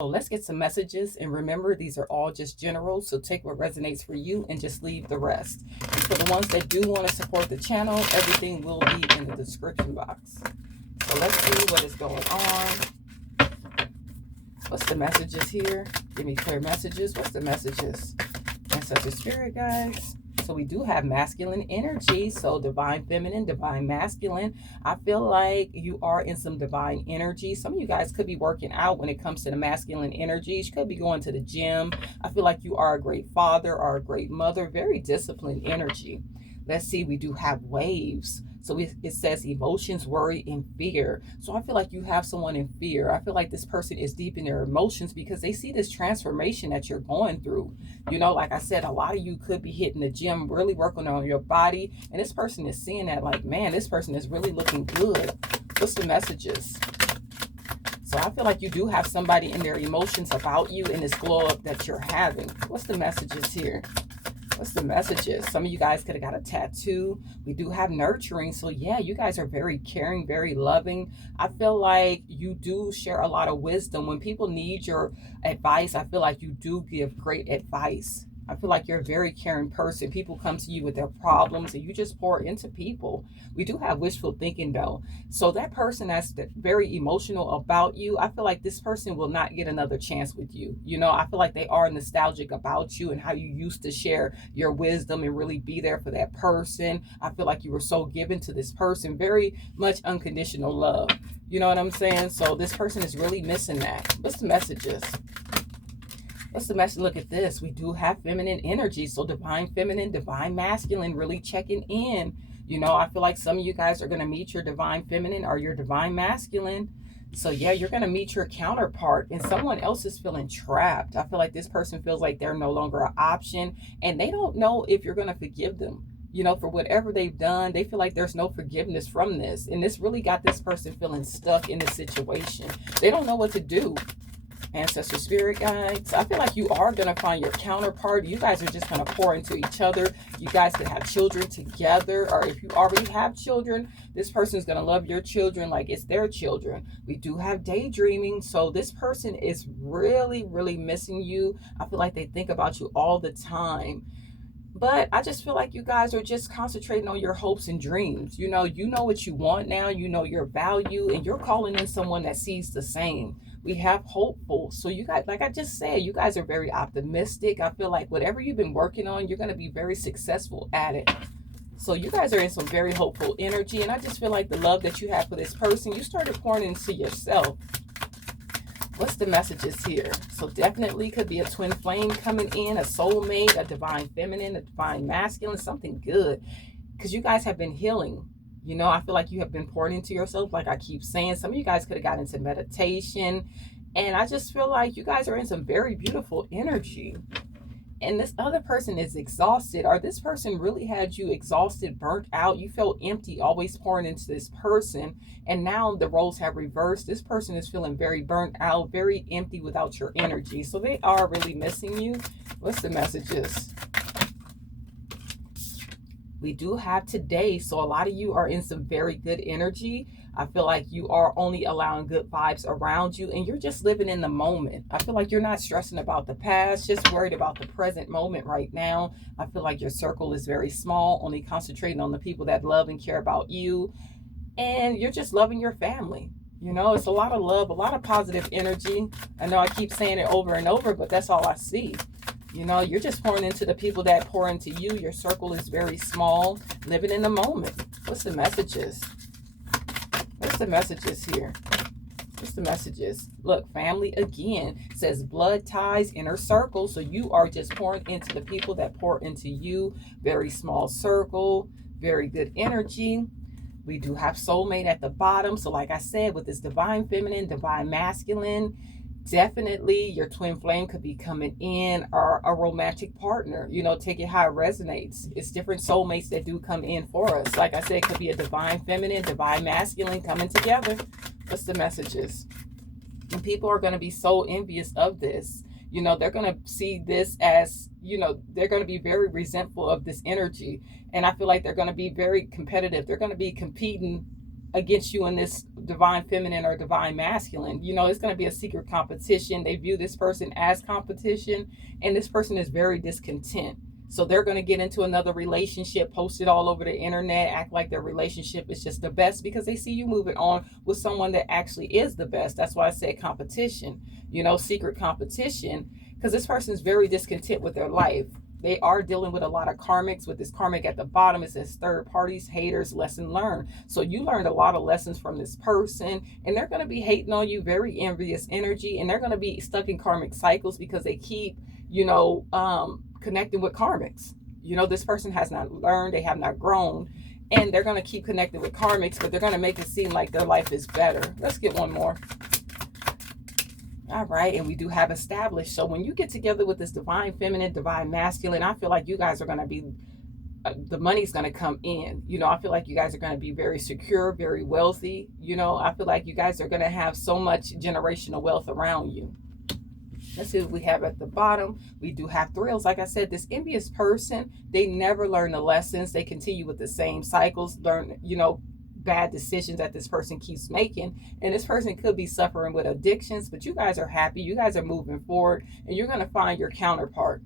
So let's get some messages, and remember, these are all just general, so take what resonates for you and just leave the rest. And for the ones that do want to support the channel, everything will be in the description box. So let's see what is going on. What's the messages here? Give me clear messages. What's the messages? Ancestor spirit, guys. So we do have masculine energy. So divine feminine, divine masculine. I feel like you are in some divine energy. Some of you guys could be working out when it comes to the masculine energies. You could be going to the gym. I feel like you are a great father or a great mother. Very disciplined energy. Let's see, we do have waves. So it says emotions, worry, and fear. So I feel like you have someone in fear. I feel like this person is deep in their emotions because they see this transformation that you're going through. You know, like I said, a lot of you could be hitting the gym, really working on your body. And this person is seeing that like, man, this person is really looking good. What's the messages? So I feel like you do have somebody in their emotions about you in this glow up that you're having. What's the messages here? What's the messages? Some of you guys could have got a tattoo. We do have nurturing. So yeah, you guys are very caring, very loving. I feel like you do share a lot of wisdom. When people need your advice, I feel like you do give great advice. I feel like you're a very caring person. People come to you with their problems and you just pour into people. We do have wishful thinking though. So that person that's very emotional about you, I feel like this person will not get another chance with you. You know, I feel like they are nostalgic about you and how you used to share your wisdom and really be there for that person. I feel like you were so given to this person, very much unconditional love. You know what I'm saying? So this person is really missing that. What's the messages? What's the message? Look at this. We do have feminine energy. So divine feminine, divine masculine, really checking in. You know, I feel like some of you guys are going to meet your divine feminine or your divine masculine. So yeah, you're going to meet your counterpart and someone else is feeling trapped. I feel like this person feels like they're no longer an option and they don't know if you're going to forgive them. You know, for whatever they've done, they feel like there's no forgiveness from this. And this really got this person feeling stuck in this situation. They don't know what to do. Ancestor spirit guides, I feel like you are going to find your counterpart. You guys are just going to pour into each other. You guys could have children together, or if you already have children, this person is going to love your children like it's their children. We do have daydreaming, so this person is really, really missing you. I feel like they think about you all the time. But I just feel like you guys are just concentrating on your hopes and dreams. You know what you want now, you know your value, and you're calling in someone that sees the same. We have hopeful. So you guys, like I just said, you guys are very optimistic. I feel like whatever you've been working on, you're going to be very successful at it. So you guys are in some very hopeful energy. And I just feel like the love that you have for this person, you started pouring into yourself. What's the messages here? So definitely could be a twin flame coming in, a soulmate, a divine feminine, a divine masculine, something good. Because you guys have been healing. You know, I feel like you have been pouring into yourself, like I keep saying. Some of you guys could have got into meditation. And I just feel like you guys are in some very beautiful energy. And this other person is exhausted, or this person really had you exhausted, burnt out. You felt empty, always pouring into this person. And now the roles have reversed. This person is feeling very burnt out, very empty without your energy. So they are really missing you. What's the messages? We do have today. So a lot of you are in some very good energy. I feel like you are only allowing good vibes around you and you're just living in the moment. I feel like you're not stressing about the past, just worried about the present moment right now. I feel like your circle is very small, only concentrating on the people that love and care about you. And you're just loving your family. You know, it's a lot of love, a lot of positive energy. I know I keep saying it over and over, but that's all I see. You know, you're just pouring into the people that pour into you. Your circle is very small, living in the moment. What's the messages? What's the messages here? What's the messages? Look, family again says blood ties, inner circle. So you are just pouring into the people that pour into you. Very small circle, very good energy. We do have soulmate at the bottom. So like I said, with this divine feminine, divine masculine, definitely your twin flame could be coming in, or a romantic partner. You know, take it how it resonates. It's different soulmates that do come in for us. Like I said, it could be a divine feminine, divine masculine coming together. What's the messages? And people are going to be so envious of this. You know, they're going to see this as, you know, they're going to be very resentful of this energy. And I feel like they're going to be very competitive. They're going to be competing against you in this divine feminine or divine masculine. You know, it's going to be a secret competition. They view this person as competition, and this person is very discontent. So they're going to get into another relationship, post it all over the internet, act like their relationship is just the best because they see you moving on with someone that actually is the best. That's why I said competition, you know, secret competition, because this person is very discontent with their life. They are dealing with a lot of karmics. With this karmic at the bottom, it says third parties, haters, lesson learned. So you learned a lot of lessons from this person, and they're going to be hating on you, very envious energy, and they're going to be stuck in karmic cycles because they keep, you know, connecting with karmics. You know, this person has not learned, they have not grown, and they're going to keep connecting with karmics, but they're going to make it seem like their life is better. Let's get one more. All right, and we do have established. So when you get together with this divine feminine, divine masculine, I feel like you guys are going to be, the money's going to come in. You know, I feel like you guys are going to be very secure, very wealthy. You know, I feel like you guys are going to have so much generational wealth around you. Let's see what we have at the bottom. We do have thrills. Like I said, this envious person, they never learn the lessons. They continue with the same cycles, learn, you know, bad decisions that this person keeps making. And this person could be suffering with addictions, but you guys are happy. You guys are moving forward, and you're going to find your counterpart.